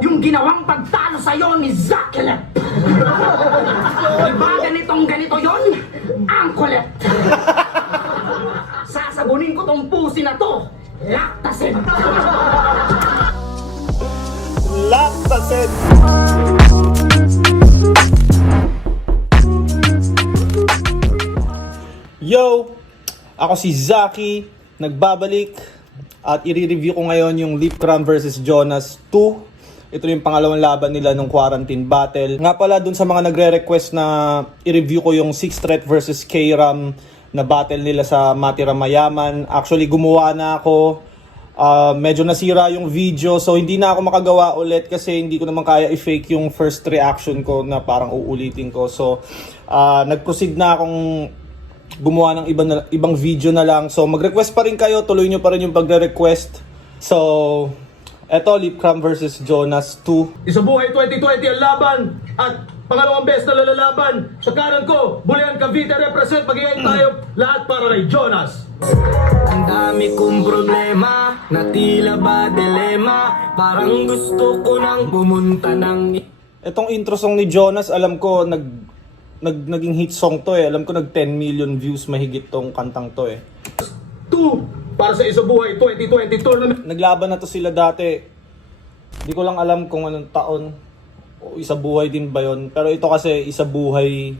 Yung ginawang pagtalo sa'yo ni Zakelep. Diba ganito yon? Ang kulit. Sasabunin ko tong pusi na to. Laktasin. Laktasin. Yo! Ako si Zaki, nagbabalik at i-review ko ngayon yung Lipcram vs Jonas 2. Ito yung pangalawang laban nila nung quarantine battle. Nga pala dun sa mga nagre-request na i-review ko yung 6 Threat vs K-Ram na battle nila sa Matira Mayaman. Actually gumawa na ako. Medyo nasira yung video so hindi na ako makagawa ulit kasi hindi ko naman kaya i-fake yung first reaction ko na parang uulitin ko. So nag-proceed na akong gumawa ng ibang video na lang. So mag-request pa rin kayo, tuloy nyo pa rin yung pagre-request. So eto, Lipcram vs Jonas 2. Isabuhay 2020 ang laban at pangalawang best na lalaban. Sa kanan ko, Bulian Cavite represent, magiging tayo lahat para kay Jonas. Ang dami kong problema, na tila ba dilema, parang gusto ko nang pumunta ng... Etong intro song ni Jonas, alam ko naging hit song to eh. Alam ko nag 10 million views mahigit tong kantang to eh. 2 para sa Isabuhay 2020 tournament. Naglaban na to sila dati. Hindi ko lang alam kung anong taon o Isabuhay din ba yon. Pero ito kasi Isabuhay,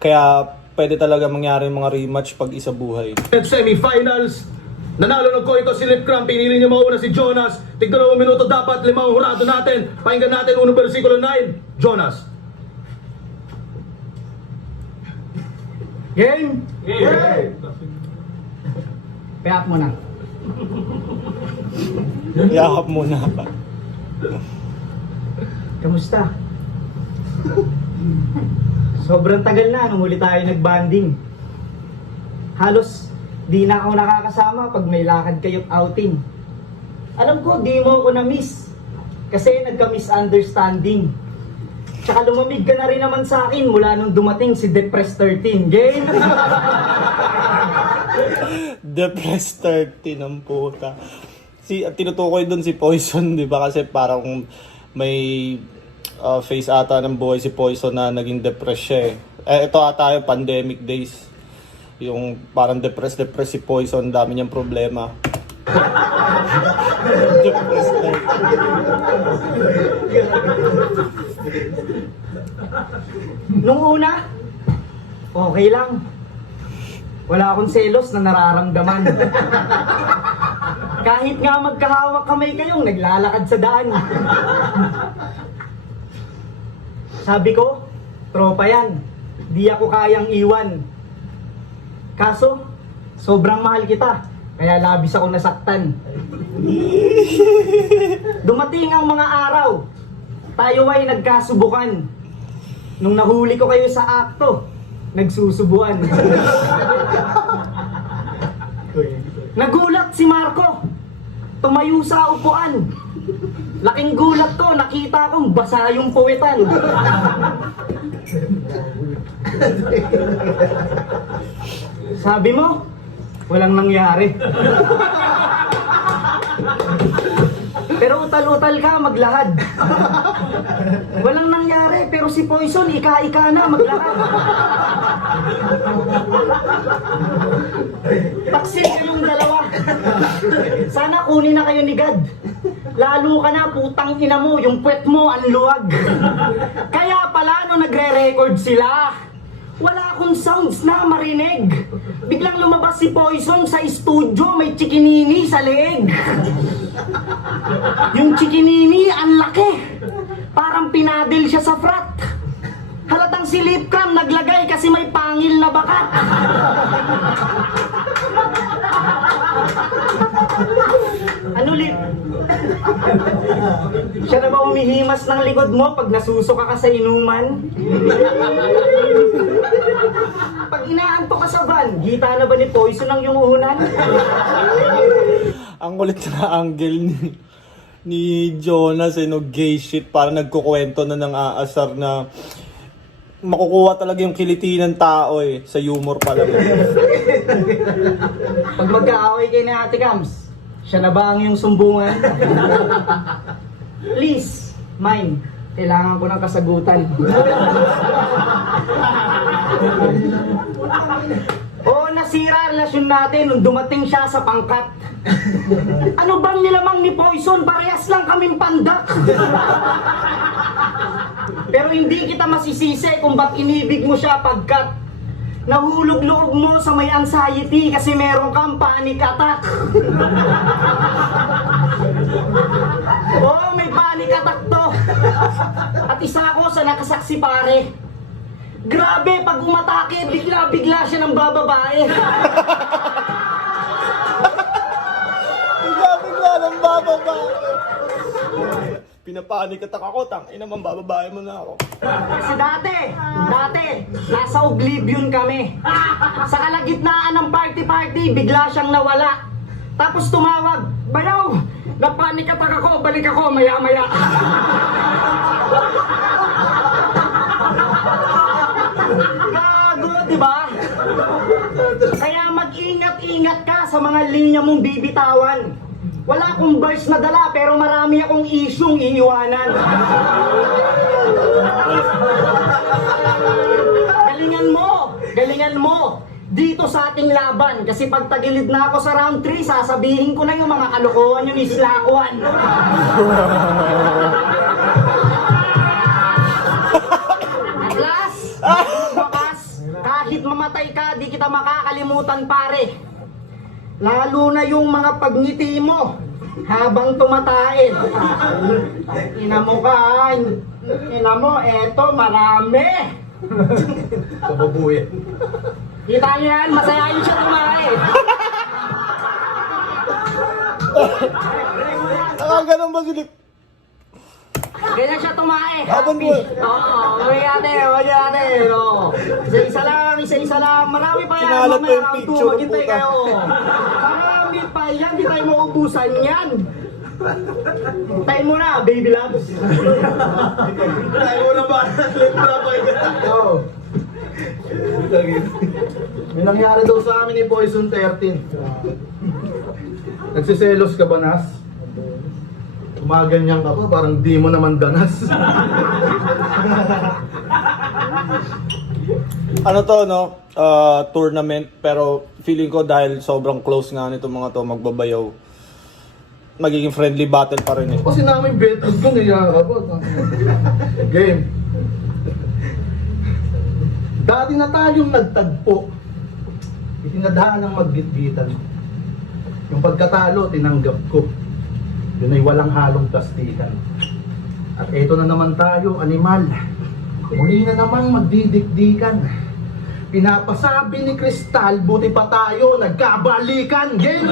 kaya pwede talaga mangyari yung mga rematch pag Isabuhay. At semifinals, nanalo ng Koito si Lipcram, pinili niya mauna si Jonas. Tig-2 minuto dapat, 5 hurado natin. Pakinggan natin 1 versikulo 9. Jonas. Game? Yeah. Payak mo na. Yakap muna. Kamusta? Sobrang tagal na nung huli tayo nag-banding. Halos di na ako nakakasama pag may lakad kayong outing. Alam ko di mo ako na-miss kasi nagka-misunderstanding. Tsaka lumamig ka na rin naman sa akin mula nung dumating si Depressed 13. Game? Depressed 30 ng puta. Tinutukoy doon si Poison, di ba? Kasi parang may face ata ng buhay si Poison na naging depressed siya eh. Ito ata yung pandemic days. Yung parang depressed si Poison, dami niyang problema. Depressed 30. Nung una, okay lang. Wala akong selos na nararamdaman. Kahit nga magkahawak kamay kayong naglalakad sa daan. Sabi ko, tropa yan. Di ako kayang iwan. Kaso, sobrang mahal kita. Kaya labis ako nasaktan. Dumating ang mga araw. Tayo ay nagkasubukan. Nung nahuli ko kayo sa akto, nagsusubuan. Nagulat si Marco. Tumayo sa upuan. Laking gulat ko, nakita kong basa yung puwetan. Sabi mo, walang nangyari. Pero utal-utal ka maglahad. Walang nangyari, pero si Poison, ika-ika na maglakad. Taksil kayong dalawa. Sana kunin na kayo ni God. Lalo ka na, putang ina mo, yung puwet mo ang luwag. Kaya pala no nagre-record sila, wala akong sounds na marinig. Biglang lumabas si Poison sa studio, may chikinini sa leeg. Yung chikinini, ang laki. Parang pinadil siya sa frat. Halatang si Lipcram naglagay kasi may pangil na bakat. Ano Lip? Siya na ba umihimas ng likod mo pag nasusuka ka sa inuman? Pag inaanto ka sa van, hita na ba ni Poison ang yung uhunan? Ang kulit na angle ni Jonas no, gay shit, parang nagkukwento na ng aasar na makukuha talaga yung kiliti ng tao eh, sa humor pala. Pag magkaaway kayo ni Ate Cams, siya na ba ang iyong sumbungan? Please, mine. Kailangan ko ng kasagutan. Oo, nasira ang relasyon natin nung dumating siya sa pangkat. Ano bang nilamang ni Poison? Parehas lang kaming pandak. Pero hindi kita masisisi kung ba't inibig mo siya pagkat nahulog loob mo sa may anxiety kasi meron kang panic attack. Oo, may panic attack to. At isa ako sa nakasaksi pare. Grabe, pag umatake, bigla siya ng bababae. Bigla ng bababa. Pinapanik attack ako, tangin naman bababae mo na ako. Kasi dati, nasa oblivion kami. Sa kalagitnaan ng party-party, bigla siyang nawala. Tapos tumawag, "Bayaw, napanik attack ako, balik ako maya-maya." Gago, di ba? Kaya mag-ingat-ingat ka sa mga linya mong bibitawan. Wala akong verse na dala pero marami akong isyong iiwanan. Galingan mo dito sa ating laban kasi pag tagilid na ako sa round 3, sasabihin ko na yung mga kalokohan yung islakwan. At last, bukas, kahit mamatay ka, di kita makakalimutan pare. Lalo na yung mga pagngiti mo habang tumatain. Ina mo ka, ina mo, eto marami. Sa babuyan. Kita niyo yan, masayahin siya tumae. Ganun ba si Lip? Ganyan siya tumae. Habang Happy. mo. Oo, huwag natin. Isa-isa lang. Marami pa yan. Kinalat mo yung Mamaya, picture, maghintay puta. kayo. Marami pa yan, di tayo maubusan yan. Tayo mo na, baby loves. Tayo mo na ba? Lip Cramp ay Oo. May nangyari daw sa amin ni Poison 13. Nagsiselos ka ba, Nas? Umaganyan ka pa, parang di mo naman danas. Ano to, no? Tournament, pero feeling ko dahil sobrang close nga nito mga to, magbabayaw. Magiging friendly battle pa rin eh. Kasi namin betos ko niya ka po. Game. Dati na tayong nagtagpo. Itinadhaan ng maggitgitan. Yung pagkatalo, tinanggap ko. Yun ay walang halong plastikan. At eto na naman tayo, animal. Muli na namang magdidikdikan. Pinapasabi ni Kristal, buti pa tayo nagkabalikan. Game!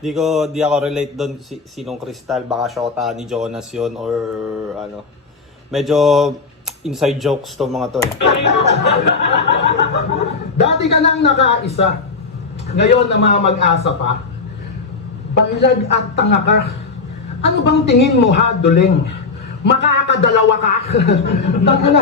Di ako relate doon sinong Crystal, baka shota ni Jonas yun or ano. Medyo inside jokes to mga to eh. Dati ka nang nakaisa. Ngayon na mga mag-asa pa. Banlag at tanga ka. Ano bang tingin mo ha, Duling? Makakadalawa ka? Tangina.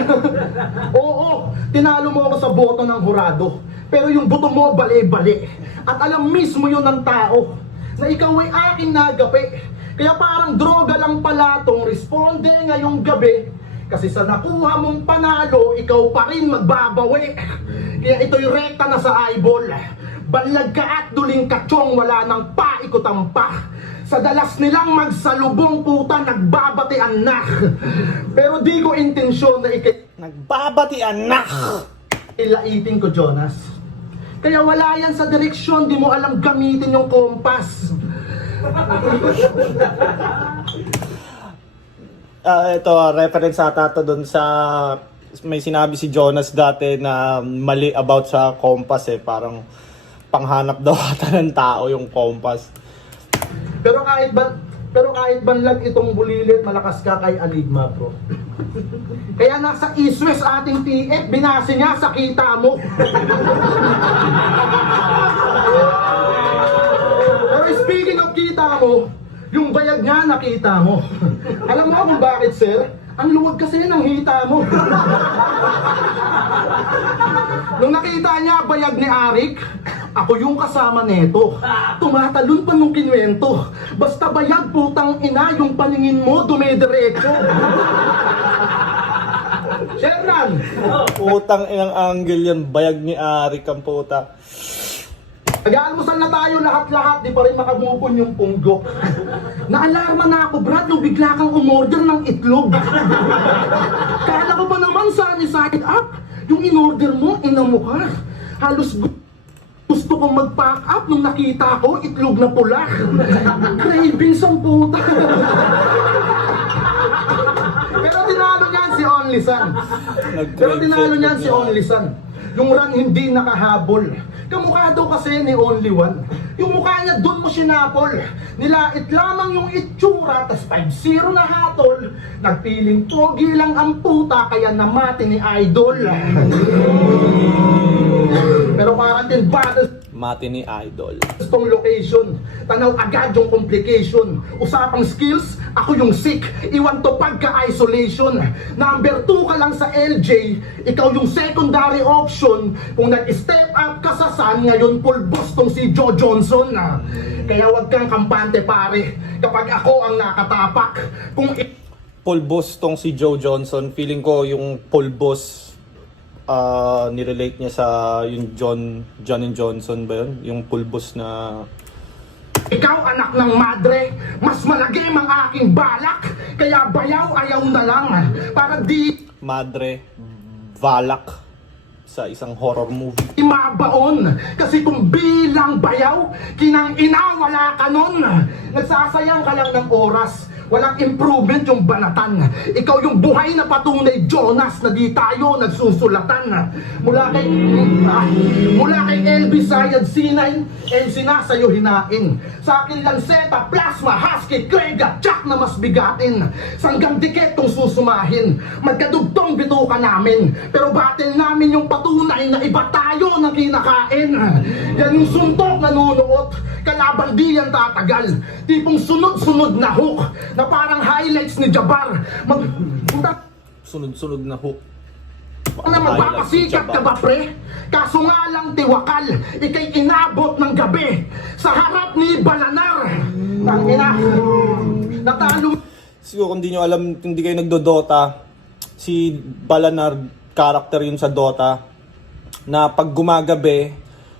Oo, tinalo mo ako sa boto ng hurado. Pero yung boto mo bali-bali. At alam mismo yun ng tao na ikaw ay aking nagapi. Kaya parang droga lang pala tong responde ngayong gabi. Kasi sa nakuha mong panalo, ikaw pa rin magbabawi. Kaya ito'y rekta na sa eyeball. Banlag ka at Duling Kachong, wala nang paikutan pa. Sa dalas nilang magsalubong puta, nagbabatian na. Pero di ko intensyon na Nagbabatian na! ilaitin ko, Jonas. Kaya wala yan sa direksyon, di mo alam gamitin yung kompas. Ito, reference ata to doon sa may sinabi si Jonas dati na mali about sa compass eh. Parang panghanap daw ata ng tao yung compass. Pero kahit banlag itong bulilit, malakas ka kay Aligma, bro. Kaya nasa East-West ating TF, binase niya sa kita mo. Pero speaking of kita mo, yung bayag niya nakita mo. Alam mo kung bakit, sir? Ang luwag kasi ng hita mo. Nung nakita niya bayag ni Arik, Ako yung kasama neto. Tumatalon pa nung kinwento. Basta bayag putang ina, yung paningin mo dumediretso. Sherman! Putang inang angle yan, bayag ni Arik ang puta. Nag-aalmusal na tayo lahat-lahat, di pa rin makamupon yung punggo. Naalarma na ako, Brad, nung bigla kang umorder ng itlog. Kala ko ba naman sunny side up? Yung in-order mo, ina mo ka. Halos gusto kong mag-pack up nung nakita ko itlog na pula. Cravings ang puta. Pero tinalo niyan si Only Son. Pero tinalo niyan si Only Son. Yung run hindi nakahabol. Kamukha daw kasi ni Only One. Yung mukha niya doon mo sinapol. Nilait lamang yung itsura, tas 5-0 na hatol. Nagpiling pogi lang ang puta, kaya namati ni Idol. Pero Quarantine Battles Mati ni Idol. tong location, tanaw agad yung complication. Usapang skills, ako yung sick. Iwan to pagka-isolation. Number 2 ka lang sa LJ, ikaw yung secondary option. Kung nag-step up ka sa Sun, ngayon pulbos tong si Joe Johnson. Kaya wag kang kampante pare, kapag ako ang nakatapak. Kung Pulbos tong si Joe Johnson. Feeling ko yung pulbos nirelate niya sa yung John and Johnson ba yun? Yung pulbos na ikaw anak ng madre, mas malagim ang aking balak. Kaya bayaw ayaw na lang, para di madre valak sa isang horror movie. mabaon. Kasi kung bilang bayaw, kinang ina wala ka nun. Nagsasayang ka lang ng oras. Walang improvement yung banatan. Ikaw yung buhay na patunay, Jonas, na di tayo nagsusulatan. Mula kay LB Sayad C9, MC na sa'yo hinain. Sa akin lang Zeta, Plasma, Husky, Craig at Jack na mas bigatin. Sanggang dikit tong susumahin. Magkadugtong bituka namin. Pero battle namin yung patunay na iba tayo ng kinakain. Yan yung suntok na nunuot. Kalaban di yan tatagal. Tipong sunod-sunod na hook na parang highlights ni Jabbar. Sunod-sunod na hook. Na magpapasikat ka ba pre? Kaso nga lang tiwakal, ikay inabot ng gabi sa harap ni Balanar. Tangina, natalo. Siguro kung di nyo alam, kung di kayo nagdo-Dota, si Balanar, character yun sa Dota, na pag gumagabi,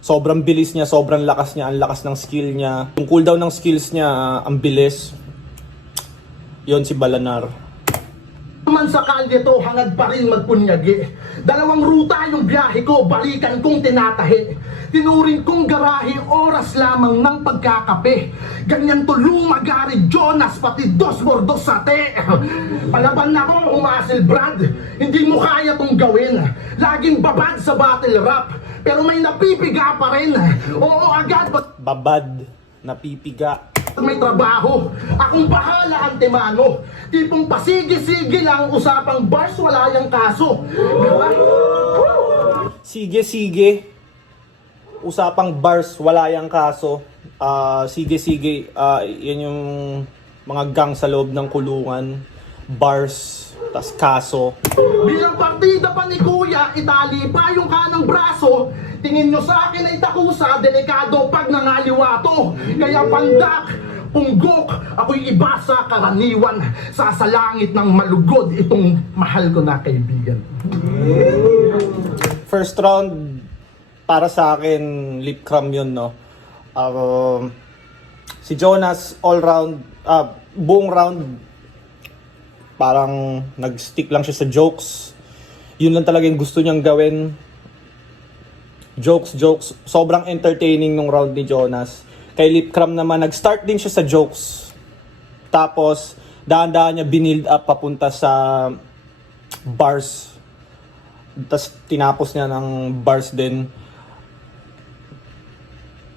sobrang bilis niya, sobrang lakas niya, ang lakas ng skill niya. Yung cooldown ng skills niya, ang bilis. Yon si Balanar. Man sa kalye to, hangad pa rin magpunyagi. Dalawang ruta yung biyahe ko, balikan kong tinatahi. Tinuring kong garahe, oras lamang ng pagkakape. Ganyan to lumagari, Jonas, pati dos bordos sate. Palaban na ko, umasil Brad. Hindi mo kaya tong gawin. Laging babad sa battle rap, pero may napipiga pa rin. Oo, agad Babad, napipiga. may trabaho. Akong bahala antemano. Tipong pasigi-sige lang, usapang bars, wala yung kaso. Diba? Sige. Usapang bars, wala yang kaso. Sige. Yan yung mga gang sa loob ng kulungan. Bars, tas kaso. Bilang partida pa ni Kuya, itali pa yung kanang braso. Tingin nyo sa akin ay takusa, delikado pag nangaliwato. Kaya pandak, punggok, ako'y iba sa karaniwan. Sa langit ng malugod, itong mahal ko na kaibigan. First round, para sa akin, lip cram yun, no? Si Jonas, all round, buong round, parang nag-stick lang siya sa jokes. Yun lang talaga yung gusto niyang gawin. Jokes. Sobrang entertaining nung round ni Jonas. Kay Lip Cram naman, nag-start din siya sa jokes. Tapos, dahan-dahan niya binild up papunta sa bars. Tapos, tinapos niya ng bars din.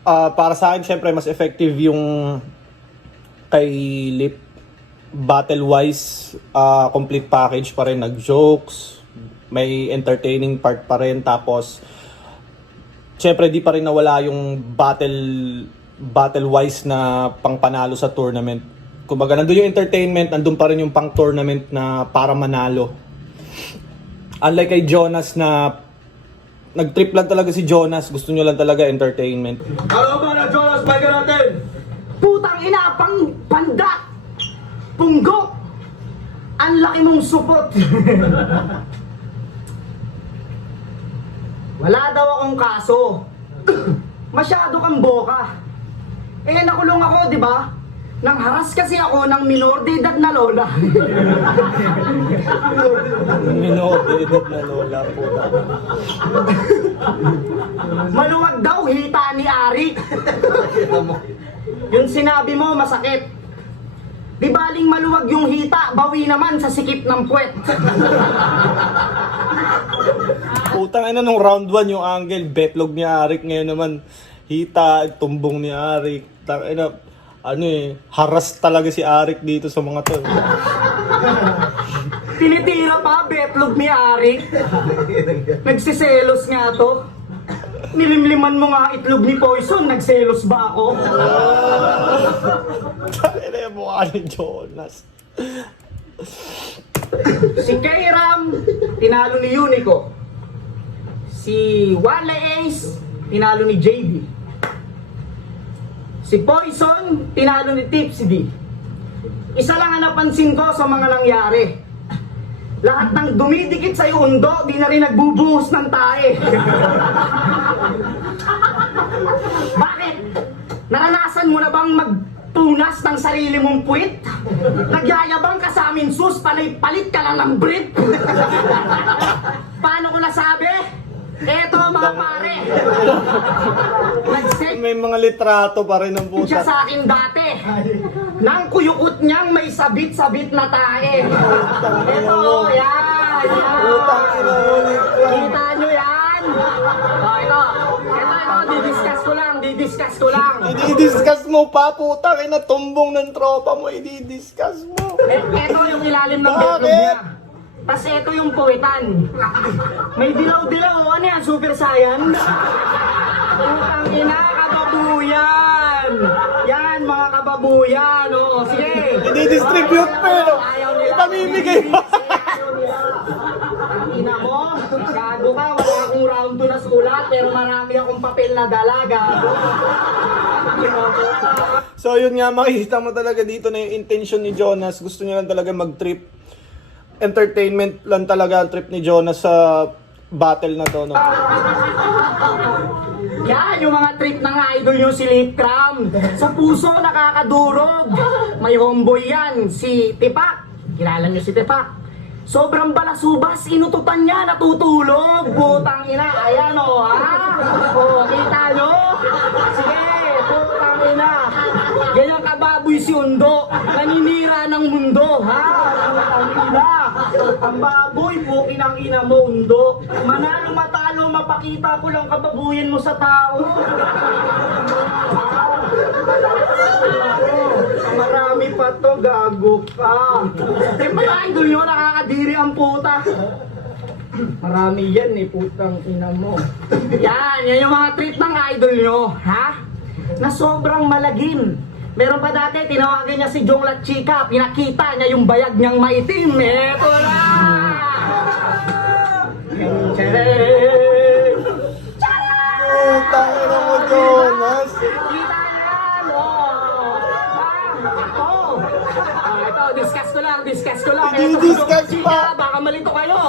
Para sa akin, syempre, mas effective yung kay Lip. Battle-wise, complete package pa rin. Nag-jokes, may entertaining part pa rin. Tapos, syempre, di pa rin nawala yung battle-wise na pangpanalo sa tournament. Kumbaga, nandun yung entertainment, nandun pa rin yung pang-tournament na para manalo. Unlike kay Jonas na nag-trip lang talaga si Jonas. Gusto nyo lang talaga entertainment. Ano ba na Jonas? Bike natin! Putang ina, panda! Punggo! Ang laki mong supot! Wala daw akong kaso. Masyado kang boka. Eh, nakulong ako, di ba? Nang haras kasi ako ng minor de edad na lola. Minodedad na lola po. Maluwag daw hita ni Ari. Yung sinabi mo, masakit. Di baling maluwag yung hita, bawi naman sa sikip ng puwet. Putang ina nung round 1 yung angle, betlog ni Arik. Ngayon naman, hita, tumbong ni Arik. Tang ina, ano eh, haras talaga si Arik dito sa mga to. Tinitira pa, betlog ni Ari. Nagsiselos nga to. Nilimliman mo nga itlog ni Poison, nagselos ba ako? Tang ina yung mukha ni Jonas. Si Kairam, tinalo ni Unico. Si Wale Ace, tinalo ni JB. Si Poison, tinalo ni Tipsy D. Isa lang ang napansin ko sa mga nangyari. Lahat ng dumidikit sa undo, di na rin nagbubuhos ng tae. Bakit? Naranasan mo na bang magpunas ng sarili mong puwit? Nagyayabang ka sa amin, sus, panay palit ka lang ng brief. Paano ko nasabi? Eto mga pare. Nag-set May mga litrato pa rin ng siya puta. sa akin dati. Nang kuyukot niyang may sabit-sabit na tae. Ito, yan. Putang ina ulit. Kita nyo yan? Ito, didiscuss ko lang. I-discuss mo pa, putang ina, tumbong ng tropa mo, i-discuss mo. Ito yung ilalim ng Bakit? bedroom niya. Tapos ito yung puwitan. May dilaw-dilaw. Ano yan? Super Saiyan? Putang ina, kababuyan! Yan, mga kababuyan. O, sige. I-distribute mo yun. Ayaw nila. Ipamimigay mo. Ayaw nila. Ang ina mo, gago ka. Wala akong round 2 na sulat, pero marami akong papel na dala, gago. So yun nga, makikita mo talaga dito na yung intention ni Jonas. Gusto niya lang talaga mag-trip. Entertainment lang talaga ang trip ni Jonas sa battle na to, no? Yan, yung mga trip ng idol nyo si Lipcram. Sa puso nakakadurog. May homeboy yan, si Tipak. Kilala nyo si Tipak. Sobrang balasubas, inututan niya, natutulog. Putang ina, ayan o, ha? O, kita nyo? Sige, putang ina. Ganyang kababoy si Undo, naninira ng mundo, ha? Putang ina. Ang baboy, pukin ang ina mo, Undo. Manalo matalo, mapakita ko lang kababuyan mo sa tao. Marami pa to, gago ka. Siyempre yung idol nyo, nakakadiri ang puta. Marami yan eh, putang ina mo. Yan yung mga trip ng idol nyo, ha? Na sobrang malagim. Meron pa dati, tinawagan niya si Jong La Chica, pinakita niya yung bayag niyang maitim. Eto na! Putang ina mo, Jonas. Kita yan! Ito, discuss ko lang. Hindi Ito, si Jong La discuss Chica, pa. baka malito kayo.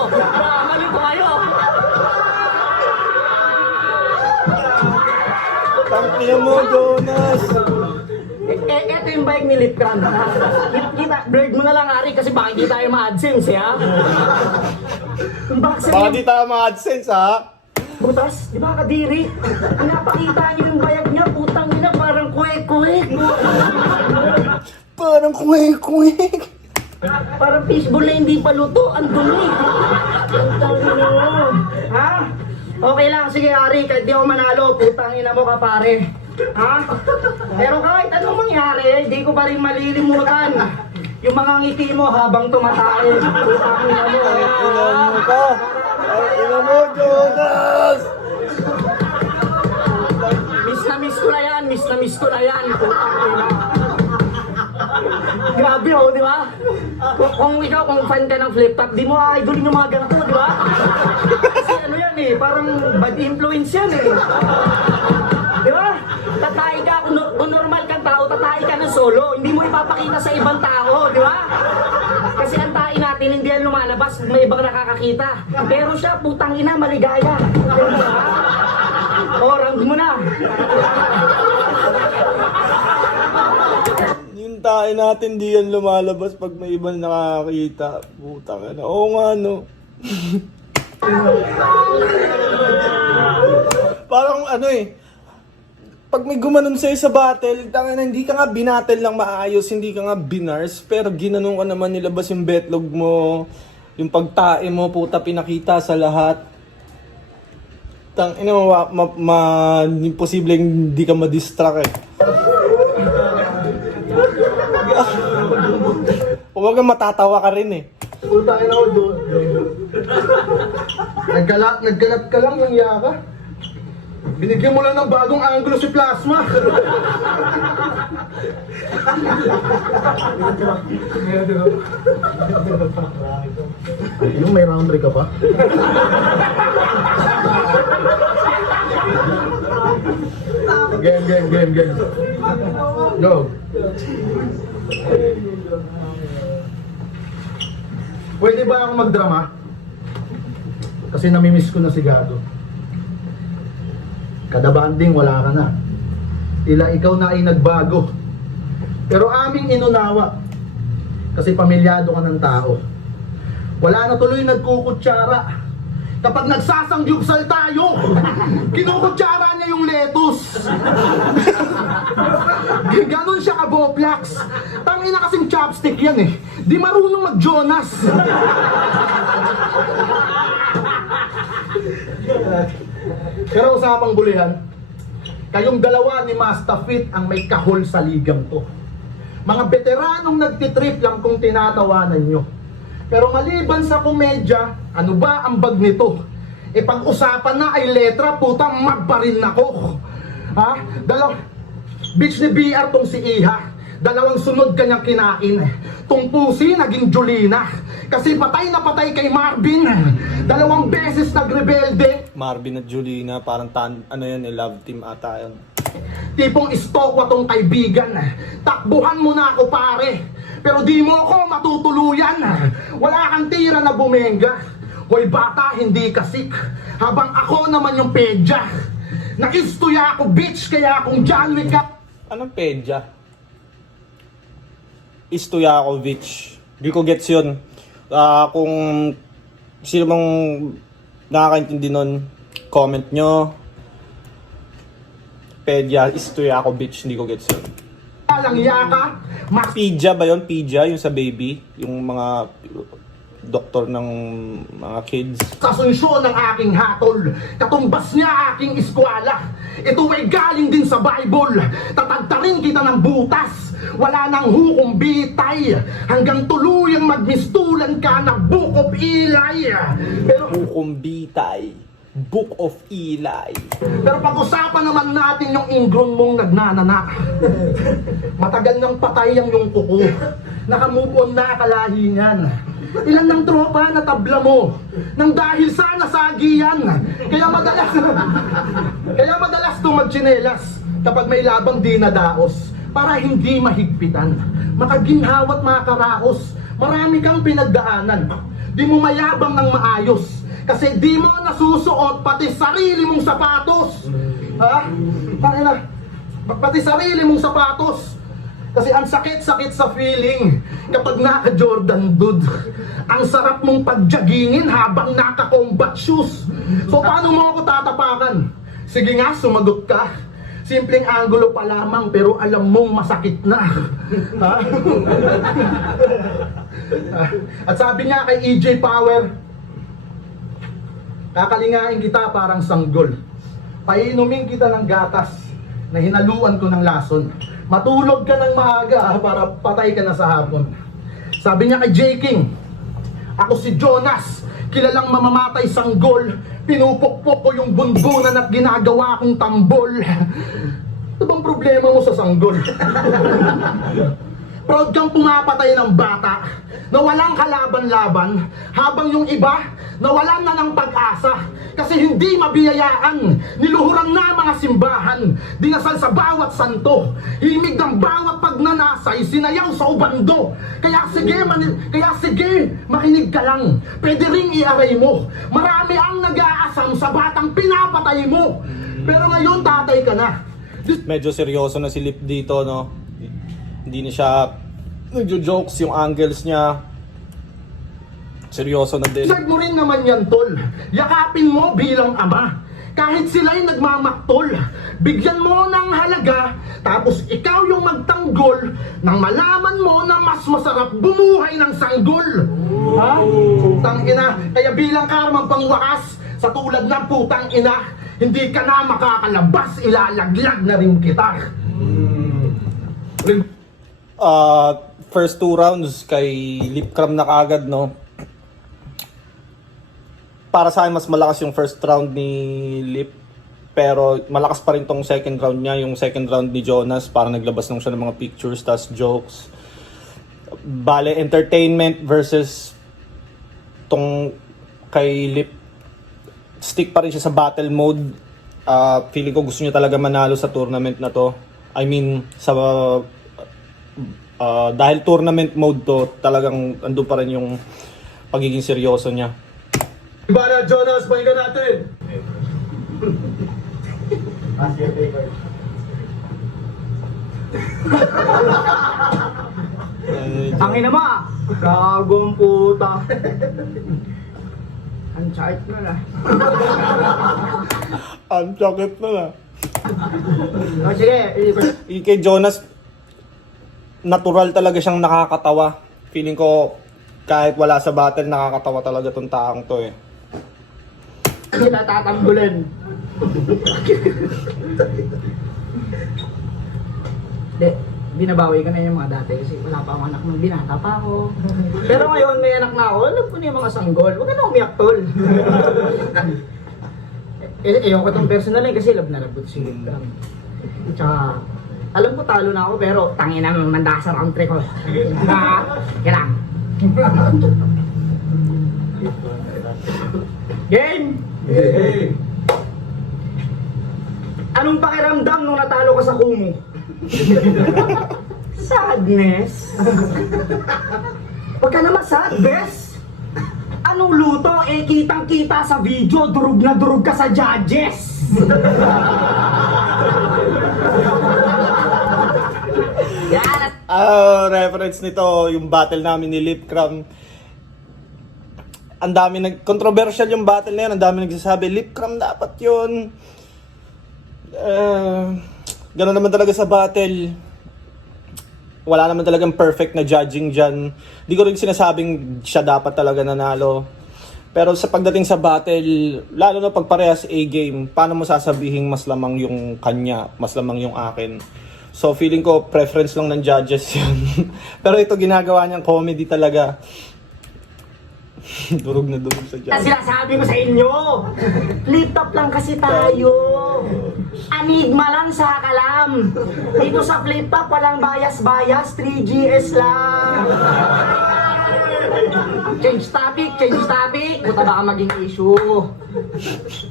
Tangina mo, Jonas. Eto yung bike ni Lipcram. Kita, blurred mo na lang, Ari, kasi baka hindi tayo ma-AdSense, ha? Yung boxer Baka niya, di tayo ma-AdSense, ha? butas, di ba kadiri? Pinapakita niyo yung bayag niya, putang ina, parang kwek-kwek. Parang kwek-kwek. Parang fishball na hindi pa luto, ang dumi. Putang ina mo. Ha? Okay lang, sige Ari, kahit di ako manalo, putang ina mo ka pare. Ha? Pero kahit anong mangyari, di ko pa rin malilimutan yung mga ngiti mo habang tumatae. Putang ina mo. Ina mo ka. Ina mo, Jonas. Miss na miss ko na yan. Putang ina. Grabe oh, di ba? Kung ikaw, kung fan ka ng flip top, di mo idolin yung mga ganito, di ba? Kasi ano yan eh, parang bad influence yan eh. Di ba? Tatay ka, kung normal kang tao, tatay ka ng solo. Hindi mo ipapakita sa ibang tao, di ba? Kasi ang tae natin, hindi yan lumalabas, may ibang nakakakita. Pero siya, putang ina, maligaya. O, round mo na. Yung tae natin di yan lumalabas pag may ibang nakakita. Putang ina. Oo nga no. Parang ano eh. Pag may gumanon sa'yo sa battle, tangina, hindi ka nga binatel ng maayos, hindi ka nga binars, pero ginanon ka naman nilabas yung betlog mo, yung pagtae mo, puta, pinakita sa lahat. Tangina, imposible hindi ka ma-distract eh. Huwag kang matatawa ka rin eh. Punta ka na ako doon. Naggalat ka lang ng yaka. Binigyan mo lang ng bagong angulo si Plasma. Yung may round 3 ka pa? Game. Go. Pwede ba ako magdrama? Kasi namimiss ko na si Gado. Kada banding wala ka na. Tila ikaw na ay nagbago. Pero aming inunawa. Kasi pamilyado ka ng tao. Wala na tuloy nagkukutsara. Kapag nagsasangyupsal tayo, kinukutsara niya yung lettuce. Ganon siya kaboplax. Tangina kasing chopstick yan eh. Di marunong mag-Jonas. Pero usapang bulihan, kayong dalawa ni Mastafit ang may kahol sa ligang to. Mga veteranong nagtitrip lang kung tinatawanan nyo. Pero maliban sa komedya, ano ba ang bag nito? E pag-usapan na ay letra, puta, magparin ako. Ha? Bitch ni BR tong si Iha. Dalawang sunod kanyang kinain. Tong pusi naging Jolina. Kasi patay na patay kay Marvin. 2 beses nagrebelde. Marvin at Julina, parang ano yun, love team ata yun. Tipong istokwa tong kaibigan. Takbuhan mo na ako pare. Pero di mo ako matutuluyan. Wala kang tira na bumenga. Hoy bata, hindi kasik. Habang ako naman yung pedya. Naistuya ako bitch, kaya kung John Wick ka. Anong pedya? Istoyakovic. Di ko gets yun. Kung sino bang nakakaintindi nun, comment nyo. Pedya, Istoyakovic, hindi ko gets yun. Lang yaka, Pidya ba yun? Pidya, yung sa baby? Yung mga doktor ng mga kids? Asunsyon ng aking hatol. Katumbas niya aking eskwela. Ito ay galing din sa Bible. Tatagtarin kita ng butas. Wala nang hukom bitay. Hanggang tuluyang magmistulan ka na Book of Eli. Pero Hukumbitay. Book of Eli. Pero pag-usapan naman natin yung ingron mong nagnanana. Matagal nang patay ang yung kuko. Nakamove on na kalahi niyan. Ilan ng tropa na tabla mo nang dahil sa nasagian. Kaya madalas to magtsinelas kapag may labang di nadaos para hindi mahigpitan. Makaginhawat mga karaos. Marami kang pinagdaanan. Di mo mayabang ng maayos. Kasi di mo nasusuot pati sarili mong sapatos. Ha? Tangina. Pati sarili mong sapatos. Kasi ang sakit-sakit sa feeling kapag naka-Jordan dude. Ang sarap mong pagjagingin habang naka-combat shoes. So paano mo ako tatapakan? Sige nga, sumagot ka. Simpleng angulo pa lamang pero alam mong masakit na. Ha? At sabi niya kay EJ Power, kakalingain kita parang sanggol. Painumin kita ng gatas na hinaluan ko ng lason. Matulog ka ng maaga para patay ka na sa hapon. Sabi niya kay J. King, ako si Jonas, kilalang mamamatay sanggol. Pinupukpok ko yung bunbunan at ginagawa kong tambol. Ito bang problema mo sa sanggol? Proud kang pumapatay ng bata na walang kalaban-laban habang yung iba nawalan na ng pag-asa kasi hindi mabiyayaan. Niluhuran na mga simbahan, dinasal sa bawat santo, himig ng bawat pagnanasay, sinayaw sa ubando. Kaya sige, makinig ka lang. Pwede ring iaray mo. Marami ang nag-aasam sa batang pinapatay mo. Pero ngayon tatay ka na. Medyo seryoso na si Lip dito, no? Hindi na siya nagjo-jokes, yung angles niya. Seryoso na din. Deserve mo rin naman yan, tol. Yakapin mo bilang ama. Kahit sila'y nagmamaktol, bigyan mo ng halaga, tapos ikaw yung magtanggol nang malaman mo na mas masarap bumuhay ng sanggol. Ha? Putang ina. Kaya bilang karmang pangwakas, sa tulad ng putang ina, hindi ka na makakalabas, ilalaglag na rin kita. First 2 rounds kay Lip Cram na kaagad, no? Para sa akin, mas malakas yung first round ni Lip. Pero malakas pa rin tong second round niya. Yung second round ni Jonas, parang naglabas lang siya ng mga pictures, tas jokes. Bale, entertainment versus tong kay Lip. Stick pa rin siya sa battle mode. Feeling ko gusto niya talaga manalo sa tournament na to. I mean, sa dahil tournament mode to, talagang andun pa rin yung pagiging seryoso niya. Ibarra, Jonas, pakinggan natin. Tangina mo ah! Gagong puta. Ang chart na na. Ang sakit na na. O sige, Kay Jonas, natural talaga siyang nakakatawa. Feeling ko, kahit wala sa battle, nakakatawa talaga tong taong to eh. kita tatanggulin. Hindi, binabawi ko na yung mga dati kasi wala pa akong anak nung binata pa ako. Pero ngayon may anak na ako, alam ko na yung mga sanggol. Huwag ka na umiyak, tol. Ayoko itong personal kasi love na love ko si Lipcram. Tsaka, alam ko talo na ako pero tangina mandasar ang trick ko. Yan lang. Game! Hey! Anong pakiramdam nung natalo ka sa Kumu? Sadness? Huwag ka naman sad, bes! Anong luto? Eh, kitang-kita sa video, durug na durug ka sa judges! Yan! Reference nito, yung battle namin ni Lipcram. Ang dami controversial yung battle na yun. Ang dami nagsasabi, Lipcram dapat yun. Gano'n naman talaga sa battle. Wala naman talagang perfect na judging dyan. Di ko rin sinasabing siya dapat talaga nanalo. Pero sa pagdating sa battle, lalo na pag parehas A-game, paano mo sasabihin mas lamang yung kanya, mas lamang yung akin? So feeling ko preference lang ng judges yun. Pero ito ginagawa niyang comedy talaga. Durog na durog sa judges. Sinasabi ko sa inyo, flip top lang kasi tayo. Anigma lang sa kalam. Dito sa flip top, walang bias-bias, 3GS lang. Change topic. Buta baka maging issue.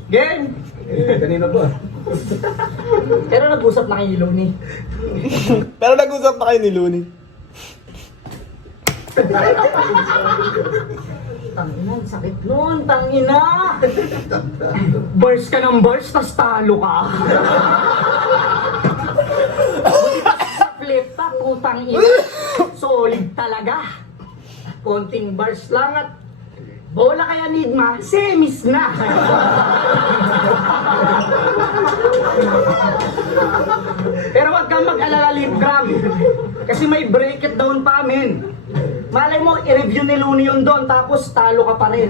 Game! Kanina ba? Pero nag-usap na kayo ni Looney. Pero nag-usap na kayo ni Looney. Tangina, ang sakit nun, tangina! Burst ka ng burst, tas talo ka. Flip top, putang ina. Solid talaga. Konting burst lang at bola kaya Nigma, semis na. Pero wag kang mag-alala, Lipcram. Kasi may break it down pa amin. Malay mo, i-review ni Looney yun doon, tapos talo ka pa rin.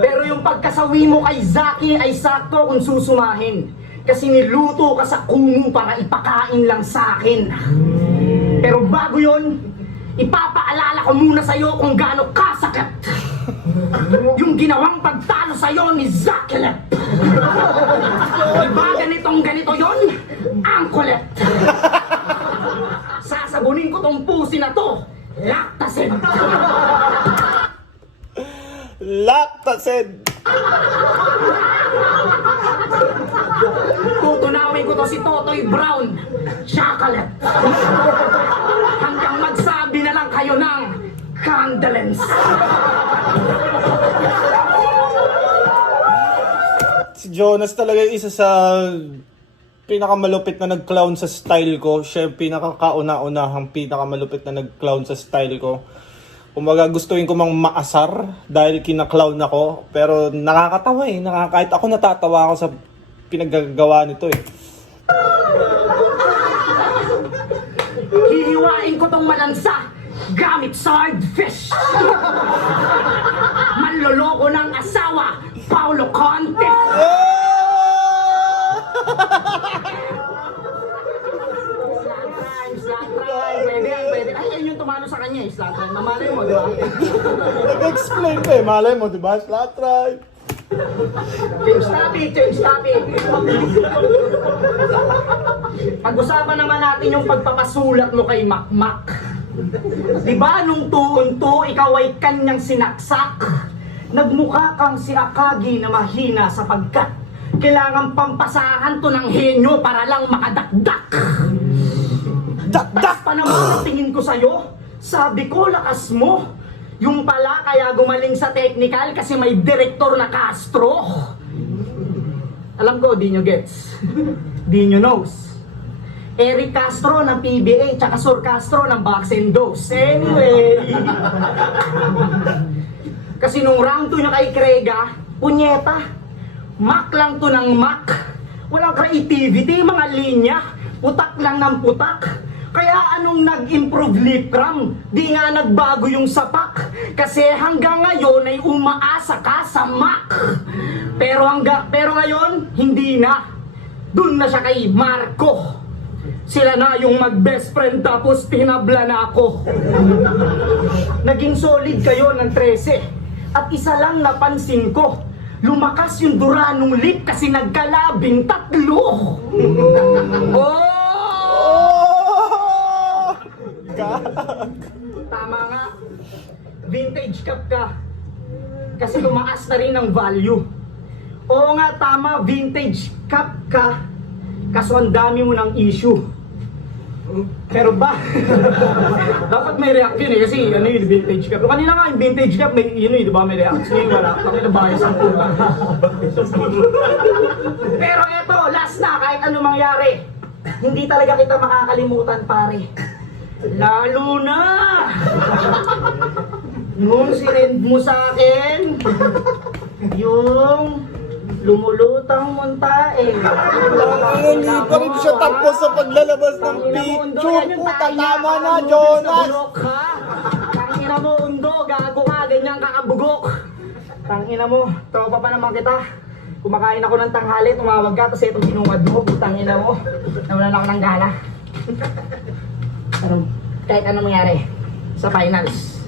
Pero yung pagkasawi mo kay Zaki ay sakto kung susumahin. Kasi niluto ka sa Kumu para ipakain lang sa akin. Pero bago yun, ipapaalala ko muna sa'yo kung gaano kasakit yung ginawang pagtalo sa'yo ni Zakilep. Diba ganito yun? Ang kulit. tong pusi na to. Lactasid. Lactasid! Tutunawin ko to si Totoy Brown. Chocolate. Hanggang magsabi na lang kayo ng condolence. Si Jonas talaga yung isa sa pinakamalupit na nag-clown sa style ko. Siya yung pinakakauna-unahang pinakamalupit na nag-clown sa style ko. Kumbaga gustuin ko mang maasar dahil kina-clown ako. Pero nakakatawa eh. Kahit ako natatawa ako sa pinaggagawa nito eh. Hihiwain ko tong malansa gamit swordfish. Manloloko ng asawa, Paulo Conte. Pwede. Ay, ayun yung tumalo sa kanya eh. Slatran. Mamalay mo, di ba? Nag-explain ka eh. Malay mo, di ba? Slatry. Change topic. Pag-usapan naman natin yung pagpapasulat mo kay Makmak. Di ba nung tuon-to, ikaw ay kanyang sinaksak? Nagmukha kang si Akagi na mahina sapagkat kailangan pampasahan to ng henyo para lang makadakdak. Dakdak pa naman ang tingin ko sa'yo. Sabi ko, lakas mo. Yung pala, kaya gumaling sa technical kasi may direktor na Castro. Alam ko, di nyo gets. Di nyo knows. Eric Castro ng PBA, tsaka Sur Castro ng Box and Dose. Anyway. Kasi nung round 2 nyo kay Krega, punyeta. Mac lang to ng Mac. Walang creativity, mga linya. Putak lang ng putak. Kaya anong nag-improve Lipram? Di nga nagbago yung sapak. Kasi hanggang ngayon ay umaasa ka sa Mac. Pero ngayon, hindi na. Dun na siya kay Marco. Sila na yung mag-best friend tapos tinabla na ako. Naging solid kayo ng 13. At isa lang napansin ko, lumakas yung Duranong lip kasi nagkalabing 3. Oh! Tama nga. Vintage cup ka. Kasi lumaas na rin ang value. Oo nga, tama. Vintage cup ka. Kaso ang dami mo ng issue. Pero ba? Dapat may reaction eh. Kasi ano yung vintage cup. Kanina nga yung vintage cup, may, yun di ba may reaction. Ngayon wala. Bakit na bias ang puta? Pero eto, last na. Kahit ano mangyari. Hindi talaga kita makakalimutan, pare. Lalo na nung sinend mo sa akin yung lumulutang muntae. Hindi pa rin siya tapos sa paglalabas ng picture. Puta, tama na, Jonas! Tangina mo, Undo, gago ka, ganyan kakabugok. Tangina mo, tropa pa naman kita. Kumakain ako ng tanghali, tumawag ka, tapos itong inungad mo, tangina mo. Nawalan ako ng gala. Kahit anong mangyari sa finals,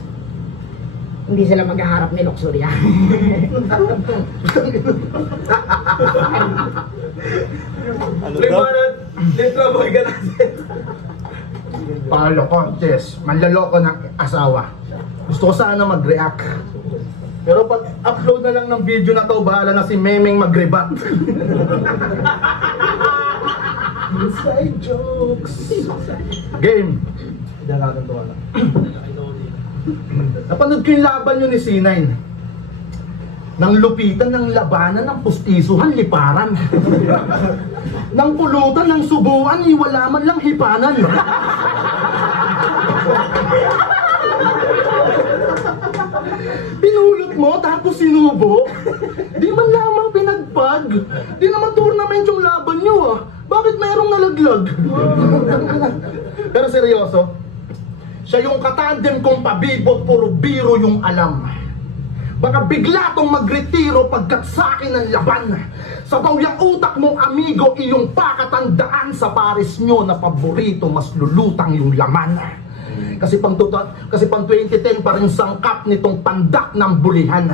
hindi sila maghaharap ni Luxuria. Ano daw? Paulo Contes, manlaloko ng asawa. Gusto ko sana mag-react. Pero pag upload na lang ng video na to, bahala na si Memeng mag-rebat. Inside jokes. Game. Napanood ko yung laban nyo ni C9. Nang lupitan ng labanan ng pustisuhan, liparan. Nang pulutan ng subuan, wala man lang hipanan. Pinulot mo tapos sinubo. Di man lamang pinagpag. Di naman tournament yung laban nyo ah. Bakit mayroong nalaglag? Pero seryoso, siya yung katandem kong pabibot, puro biro yung alam. Baka bigla tong magretiro pagkat sa akin ang laban. Sa bawyang utak mong amigo, iyong pakatandaan sa pares nyo na paborito, mas lulutang yung laman. Kasi pang 2010 pa rin sangkap nitong pandak ng bulihan.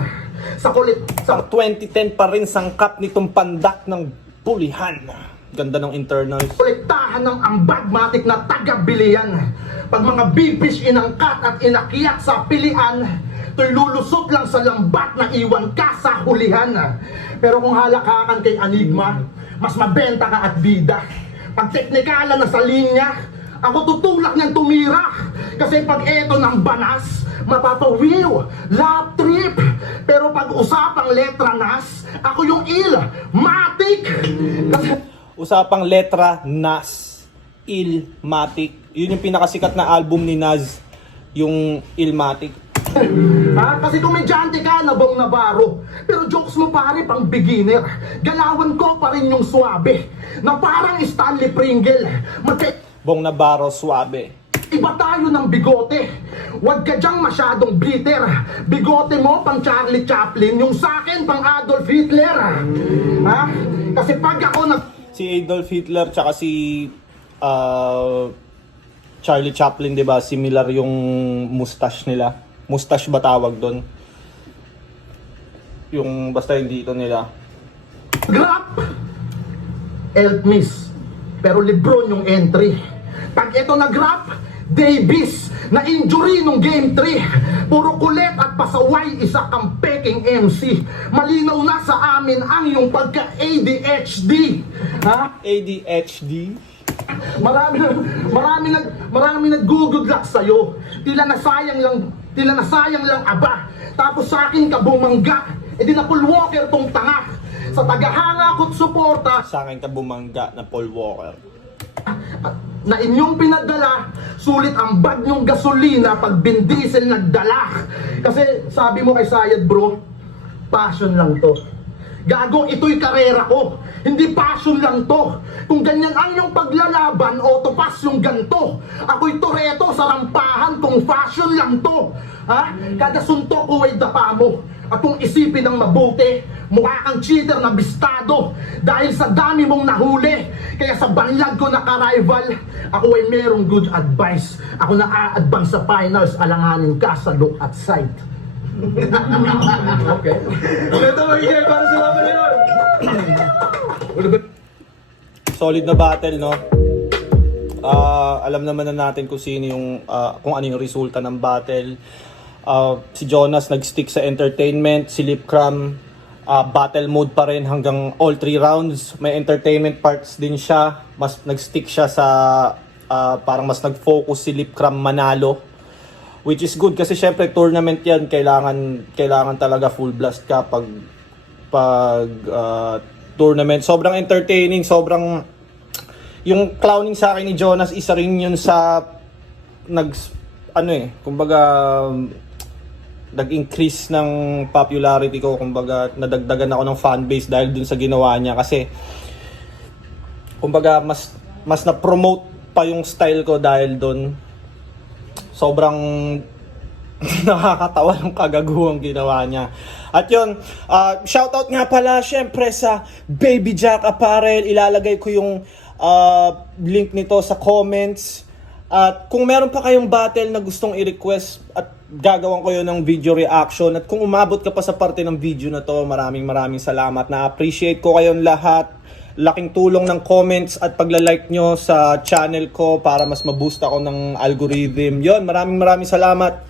Sa kulit, Sa 2010 pa rin sangkap nitong pandak ng bulihan. Ganda ng internals. Kolektahan ng ambagmatic na taga-bilian. Pag mga bibish inangkat at inakyat sa pilian, to'y lulusot lang sa lambat na iwan ka sa hulihan. Pero kung halakakan kay Enigma, mas mabenta ka at bida. Pag teknikalan na sa linya, ako tutulak niyang tumira. Kasi pag eto ng banas, mapapawiw, lap trip. Pero pag usapang letra nas, ako yung il-matic. Usapang letra, Nas, Illmatic. Yun yung pinakasikat na album ni Nas, yung Illmatic. Kasi komedyante ka na Bong Navarro. Pero jokes mo pare pang beginner. Galawan ko pa rin yung suabe, na parang Stanley Pringle. Bong Navarro, Suabe. Iba tayo ng bigote. Huwag ka dyang masyadong bitter. Bigote mo pang Charlie Chaplin, yung sakin pang Adolf Hitler. Kasi pag ako Si Adolf Hitler tsaka si Charlie Chaplin, 'di ba? Similar yung mustache nila. Mustache ba tawag doon? Yung basta yung dito nila. Grap! Help miss. Pero Lebron yung entry. Pag ito na grap, Davis na injury nung game 3. Puro kulit at pasaway, isa kang peking MC. Malinaw na sa amin ang iyong pagka-ADHD. ADHD? Marami nag-good luck sa'yo. Tila na sayang lang aba. Tapos sa akin ka bumangga. E di na Paul Walker tong tanga. Sa tagahanga ko't suporta Sa akin ka bumangga na Paul Walker. na inyong pinadala, sulit ang bag nyong gasolina pag Vin Diesel nagdala. Kasi sabi mo kay Sayad bro, passion lang to. Gago, ito'y karera ko. Hindi passion lang to. Kung ganyan ang iyong paglalaban, autopass yung ganto. Ako'y toreto sa rampahan kung fashion lang to. Kada suntok ko ay dapa mo. At kung isipin ng mabuti, mukha kang cheater na bistado. Dahil sa dami mong nahuli. Kaya sa banlag ko na ka-rival, ako ay merong good advice. Ako na a-advance sa finals, alanganin ka sa look at sight. Okay. Ito magiging para sa laban na yun. Solid na battle, no? Alam naman na natin kung sino yung kung ano yung resulta ng battle. Si Jonas nag-stick sa entertainment, si Lipcram battle mode pa rin hanggang all 3 rounds. May entertainment parts din siya. Mas nag-stick siya sa parang mas nag-focus si Lipcram manalo. Which is good kasi syempre tournament 'yan, kailangan talaga full blast ka pag tournament. Sobrang entertaining, sobrang yung clowning sa akin ni Jonas, isa rin yun sa kumbaga nag-increase ng popularity ko, kumbaga nadagdagan ako ng fanbase dahil dun sa ginawa niya kasi kumbaga mas na-promote pa yung style ko dahil dun. Sobrang nakakatawa ng kagaguhang ginawa niya. At yun, shoutout nga pala syempre sa Baby Jack Apparel. Ilalagay ko yung link nito sa comments. At kung meron pa kayong battle na gustong i-request at gagawan ko yun ng video reaction. At kung umabot ka pa sa parte ng video na to, maraming salamat. Na-appreciate ko kayong lahat. Laking tulong ng comments at pagla-like nyo sa channel ko para mas ma-boost ako ng algorithm. Yon, maraming salamat.